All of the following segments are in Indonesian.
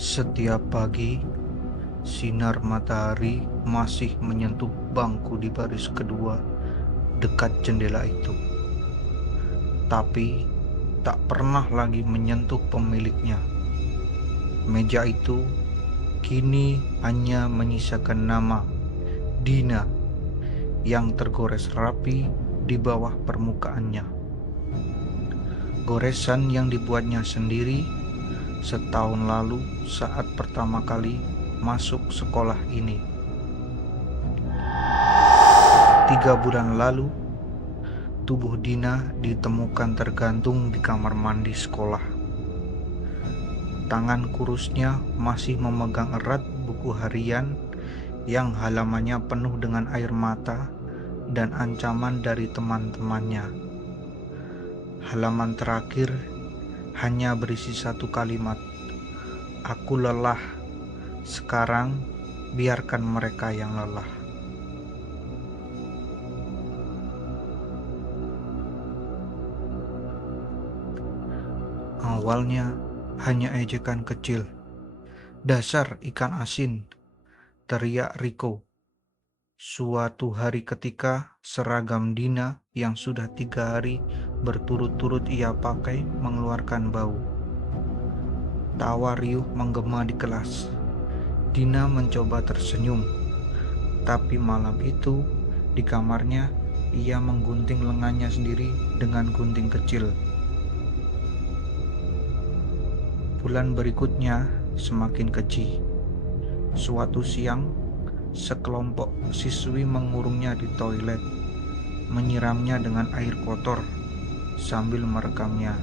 Setiap pagi, sinar matahari masih menyentuh bangku di baris kedua dekat jendela itu, tapi tak pernah lagi menyentuh pemiliknya. Meja itu kini hanya menyisakan nama Dina yang tergores rapi di bawah permukaannya. Goresan yang dibuatnya sendiri setahun lalu saat pertama kali masuk sekolah ini. 3 bulan lalu, tubuh Dina ditemukan tergantung di kamar mandi sekolah. Tangan kurusnya masih memegang erat buku harian yang halamannya penuh dengan air mata dan ancaman dari teman-temannya. Halaman terakhir hanya berisi satu kalimat, "Aku lelah, sekarang biarkan mereka yang lelah." Awalnya hanya ejekan kecil. "Dasar ikan asin," teriak Riko. Suatu hari ketika seragam Dina yang sudah 3 hari berturut-turut ia pakai mengeluarkan bau. Tawa riuh menggema di kelas. Dina mencoba tersenyum, tapi malam itu di kamarnya ia menggunting lengannya sendiri dengan gunting kecil. Bulan berikutnya semakin keji. Suatu siang, sekelompok siswi mengurungnya di toilet, menyiramnya dengan air kotor sambil merekamnya.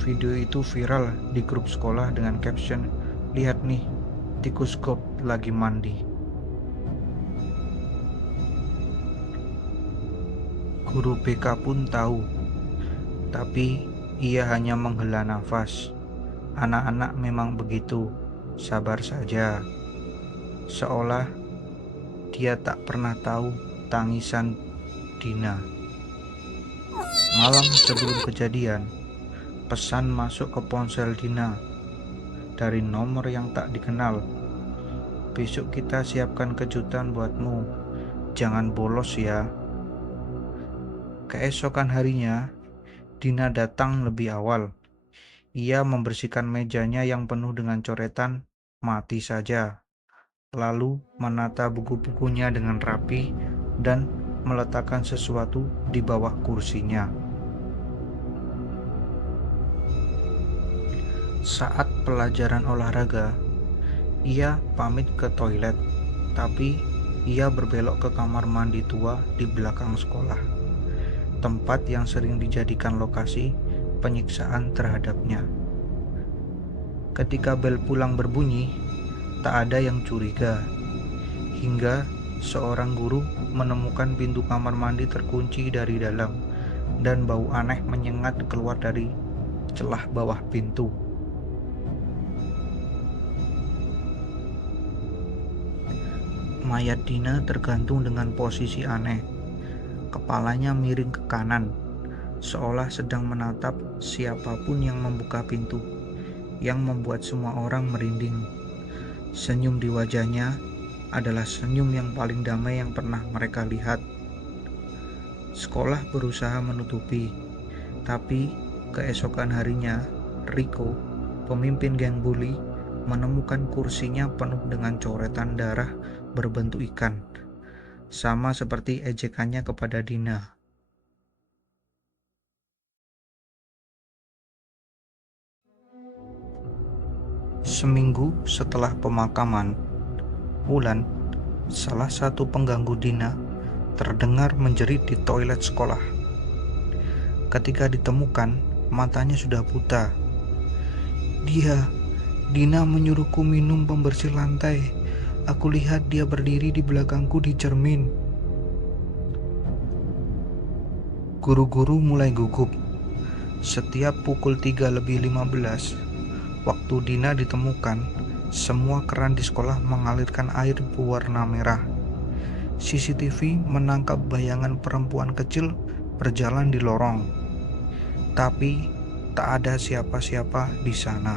Video itu viral di grup sekolah dengan caption, "Lihat nih, tikus gop lagi mandi." Guru BK pun tahu, tapi ia hanya menghela nafas. Anak-anak memang begitu, sabar saja. Seolah dia tak pernah tahu tangisan Dina. Malam sebelum kejadian, pesan masuk ke ponsel Dina dari nomor yang tak dikenal. "Besok kita siapkan kejutan buatmu, jangan bolos ya." Keesokan harinya, Dina datang lebih awal. Ia membersihkan mejanya yang penuh dengan coretan "mati saja", lalu menata buku-bukunya dengan rapi dan meletakkan sesuatu di bawah kursinya. Saat pelajaran olahraga, ia pamit ke toilet, tapi ia berbelok ke kamar mandi tua di belakang sekolah, tempat yang sering dijadikan lokasi penyiksaan terhadapnya. Ketika bel pulang berbunyi, tak ada yang curiga, hingga seorang guru menemukan pintu kamar mandi terkunci dari dalam dan bau aneh menyengat keluar dari celah bawah pintu. Mayat Dina tergantung dengan posisi aneh. Kepalanya miring ke kanan, seolah sedang menatap siapapun yang membuka pintu, yang membuat semua orang merinding. Senyum di wajahnya adalah senyum yang paling damai yang pernah mereka lihat. Sekolah berusaha menutupi, tapi keesokan harinya, Riko, pemimpin geng bully, menemukan kursinya penuh dengan coretan darah berbentuk ikan, sama seperti ejekannya kepada Dina. Seminggu setelah pemakaman, Wulan, salah satu pengganggu Dina, terdengar menjerit di toilet sekolah. Ketika ditemukan, matanya sudah buta. Dina menyuruhku minum pembersih lantai. Aku lihat dia berdiri di belakangku di cermin." Guru-guru mulai gugup. Setiap pukul 3:15, waktu Dina ditemukan, semua keran di sekolah mengalirkan air berwarna merah. CCTV menangkap bayangan perempuan kecil berjalan di lorong, tapi tak ada siapa-siapa di sana.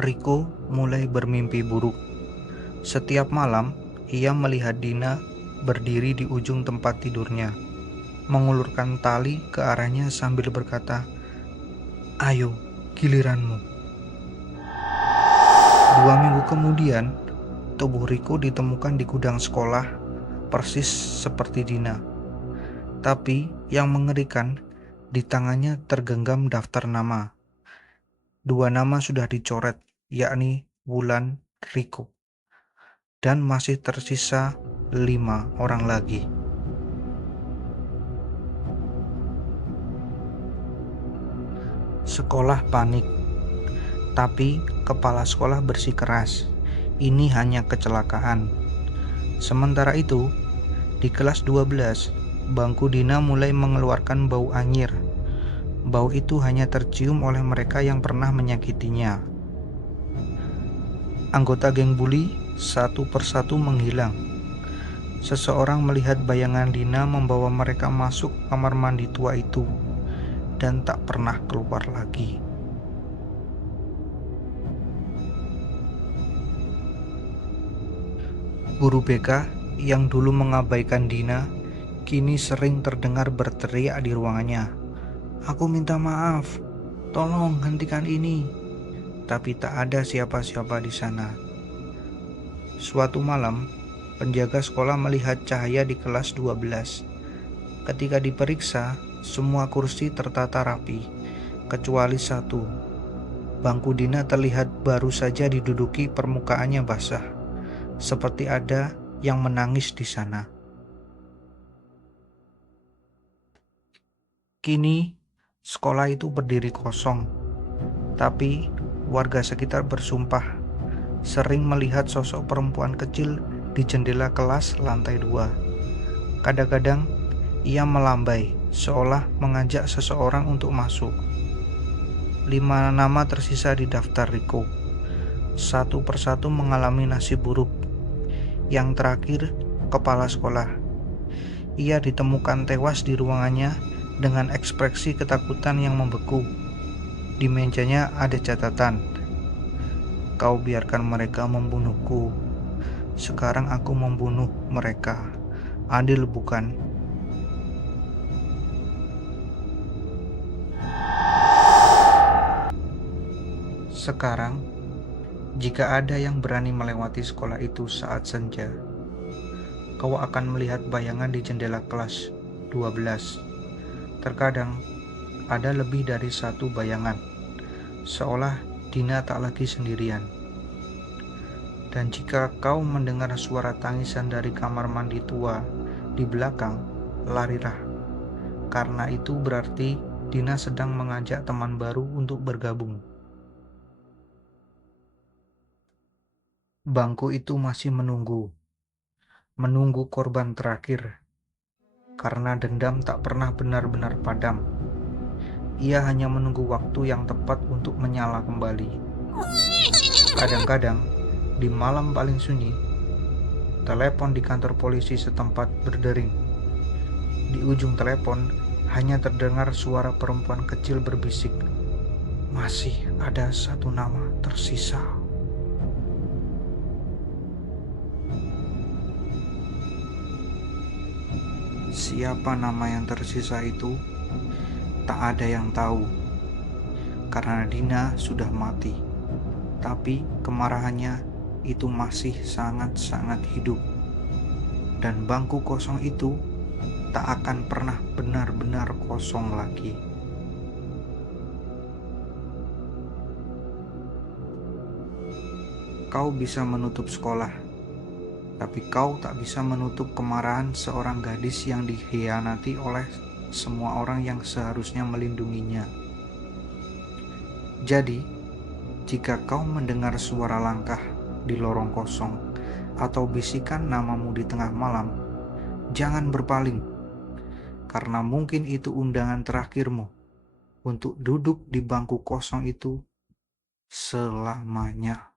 Riko mulai bermimpi buruk. Setiap malam, ia melihat Dina berdiri di ujung tempat tidurnya, mengulurkan tali ke arahnya sambil berkata, "Ayo, giliranmu." 2 minggu kemudian, tubuh Riko ditemukan di gudang sekolah, persis seperti Dina. Tapi yang mengerikan, di tangannya tergenggam daftar nama. 2 nama sudah dicoret, yakni Wulan, Riko. Dan masih tersisa 5 orang lagi. Sekolah panik, tapi kepala sekolah bersikeras. Ini hanya kecelakaan. Sementara itu, di kelas 12, bangku Dina mulai mengeluarkan bau anyir. Bau itu hanya tercium oleh mereka yang pernah menyakitinya. Anggota geng bully satu persatu menghilang. Seseorang melihat bayangan Dina membawa mereka masuk kamar mandi tua itu dan tak pernah keluar lagi. Guru BK yang dulu mengabaikan Dina kini sering terdengar berteriak di ruangannya, "Aku minta maaf, tolong hentikan ini." Tapi tak ada siapa-siapa di sana. Suatu malam, penjaga sekolah melihat cahaya di kelas 12. Ketika diperiksa, semua kursi tertata rapi, kecuali satu. Bangku Dina terlihat baru saja diduduki, permukaannya basah, seperti ada yang menangis di sana. Kini, sekolah itu berdiri kosong, tapi warga sekitar bersumpah sering melihat sosok perempuan kecil di jendela kelas lantai 2. Kadang-kadang ia melambai, seolah mengajak seseorang untuk masuk. 5 nama tersisa di daftar Riko. Satu persatu mengalami nasib buruk. Yang terakhir, kepala sekolah. Ia ditemukan tewas di ruangannya dengan ekspresi ketakutan yang membeku. Di mejanya ada catatan, "Kau biarkan mereka membunuhku. Sekarang aku membunuh mereka. Adil bukan?" Sekarang, jika ada yang berani melewati sekolah itu saat senja, kau akan melihat bayangan di jendela kelas 12. Terkadang, ada lebih dari satu bayangan, seolah Dina tak lagi sendirian. Dan jika kau mendengar suara tangisan dari kamar mandi tua di belakang, larilah. Karena itu berarti Dina sedang mengajak teman baru untuk bergabung. Bangku itu masih menunggu korban terakhir, karena dendam tak pernah benar-benar padam. Ia hanya menunggu waktu yang tepat untuk menyala kembali. Kadang-kadang, di malam paling sunyi, telepon di kantor polisi setempat berdering. Di ujung telepon hanya terdengar suara perempuan kecil berbisik, "Masih ada satu nama tersisa." Siapa nama yang tersisa itu? Tak ada yang tahu, karena Dina sudah mati. Tapi kemarahannya itu masih sangat-sangat hidup. Dan bangku kosong itu tak akan pernah benar-benar kosong lagi. Kau bisa menutup sekolah, tapi kau tak bisa menutup kemarahan seorang gadis yang dikhianati oleh semua orang yang seharusnya melindunginya. Jadi, jika kau mendengar suara langkah di lorong kosong atau bisikan namamu di tengah malam, jangan berpaling, karena mungkin itu undangan terakhirmu untuk duduk di bangku kosong itu selamanya.